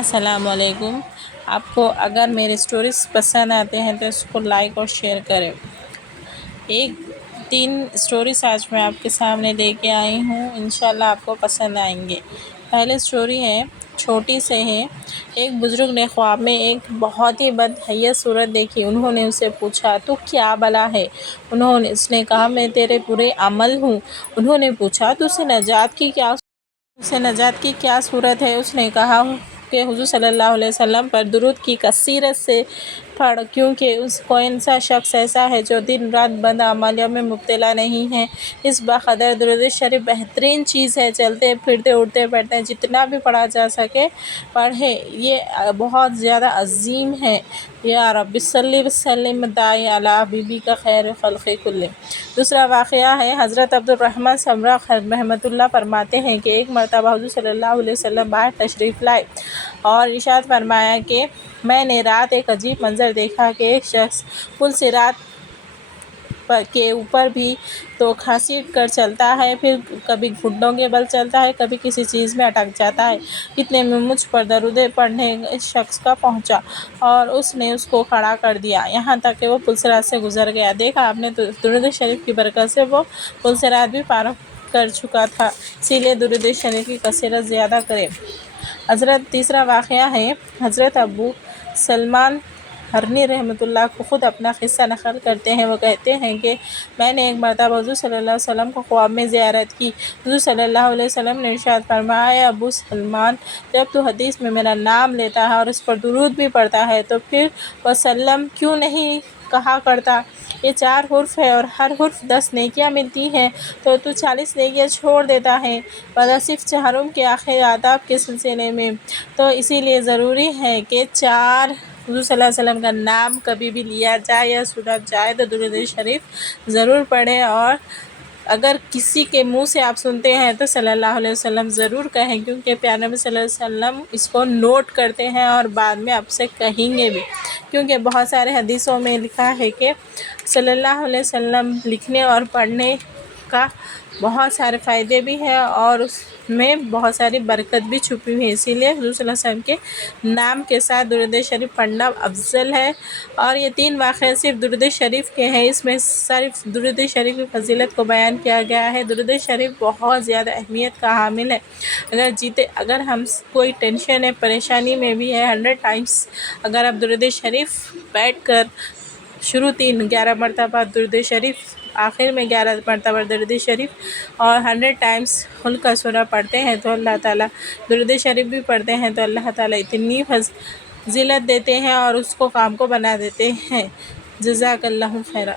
السلام علیکم۔ آپ کو اگر میرے سٹوریز پسند آتے ہیں تو اس کو لائک اور شیئر کریں۔ تین سٹوریز آج میں آپ کے سامنے لے کے آئی ہوں، انشاءاللہ آپ کو پسند آئیں گے۔ پہلے سٹوری ہے، چھوٹی سے ہے۔ ایک بزرگ نے خواب میں ایک بہت ہی بدحیث صورت دیکھی۔ انہوں نے اسے پوچھا، تو کیا بلا ہے؟ اس نے کہا، میں تیرے برے عمل ہوں۔ انہوں نے پوچھا، تو اسے نجات کی کیا صورت ہے؟ اس نے کہا کہ حضور صلی اللہ علیہ وسلم پر درود کی کثرت سے پڑھ، کیونکہ کوئی سا شخص ایسا ہے جو دن رات بد اعمالیوں میں مبتلا نہیں ہے۔ اس بقدر درود شریف بہترین چیز ہے، چلتے پھرتے اٹھتے بیٹھتے جتنا بھی پڑھا جا سکے پڑھے، یہ بہت زیادہ عظیم ہے۔ یا رب صلی وسلم دائی علی حبیبک خیر خلق کلہم۔ دوسرا واقعہ ہے، حضرت عبد الرحمن سمرہ رحمۃ اللہ فرماتے ہیں کہ ایک مرتبہ حضور صلی اللہ علیہ وسلم باہر تشریف لائے اور ارشاد فرمایا کہ میں نے رات ایک عجیب منظر دیکھا کہ ایک شخص پل صراط کے اوپر بھی تو گھسیٹ کر چلتا ہے، پھر کبھی گھٹنوں کے بل چلتا ہے، کبھی کسی چیز میں اٹک جاتا ہے۔ اتنے میں مجھ پر درود پڑھنے اس شخص کا پہنچا اور اس نے اس کو کھڑا کر دیا، یہاں تک کہ وہ پل صراط سے گزر گیا۔ دیکھا آپ نے، درود شریف کی برکت سے وہ پل صراط بھی پار کر چکا تھا۔ اسی لیے درود شریف کی کثرت زیادہ کریں۔ تیسرا واقعہ ہے، حضرت ابو سلمان ہرنی رحمۃ اللہ کو خود اپنا قصہ نقل کرتے ہیں۔ وہ کہتے ہیں کہ میں نے ایک مرتبہ حضور صلی اللہ علیہ وسلم کو خواب میں زیارت کی۔ حضور صلی اللہ علیہ وسلم نے ارشاد فرمایا، اے ابو سلمان، جب تو حدیث میں میرا نام لیتا ہے اور اس پر درود بھی پڑھتا ہے تو پھر وسلم کیوں نہیں کہا کرتا؟ یہ 4 حرف ہے اور ہر حرف 10 نیکیاں ملتی ہیں، تو 40 نیکیاں چھوڑ دیتا ہے، وذا صرف 4 کے آخر آداب کے سلسلے میں۔ تو اسی لیے ضروری ہے کہ 4 حضور صلی اللہ علیہ وسلم کا نام کبھی بھی لیا جائے یا سنا جائے تو درود شریف ضرور پڑھیں، اور اگر کسی کے منہ سے آپ سنتے ہیں تو صلی اللہ علیہ وسلم ضرور کہیں، کیونکہ پیارے نبی صلی اللہ علیہ وسلم اس کو نوٹ کرتے ہیں اور بعد میں آپ سے کہیں گے بھی، کیونکہ بہت سارے حدیثوں میں لکھا ہے کہ صلی اللہ علیہ وسلم لکھنے اور پڑھنے کا بہت سارے فائدے بھی ہیں اور اس میں بہت ساری برکت بھی چھپی ہوئی ہے۔ اسی لیے حضور صلی اللہ علیہ وسلم کے نام کے ساتھ درود شریف پڑھنا افضل ہے۔ اور یہ 3 واقعے صرف درود شریف کے ہیں، اس میں صرف درود شریف کی فضیلت کو بیان کیا گیا ہے۔ درود شریف بہت زیادہ اہمیت کا حامل ہے۔ اگر ہم کوئی ٹینشن ہے، پریشانی میں بھی ہے، 100 ٹائمز اگر آپ درود شریف بیٹھ کر شروع 11 مرتبہ درود شریف، آخر میں 11 مرتبہ درود شریف اور 100 ٹائمز ہلکا سورہ پڑھتے ہیں تو اللہ تعالیٰ، درود شریف بھی پڑھتے ہیں تو اللہ تعالیٰ اتنی فضیلت دیتے ہیں اور اس کو کام کو بنا دیتے ہیں۔ جزاک اللہ خیرہ۔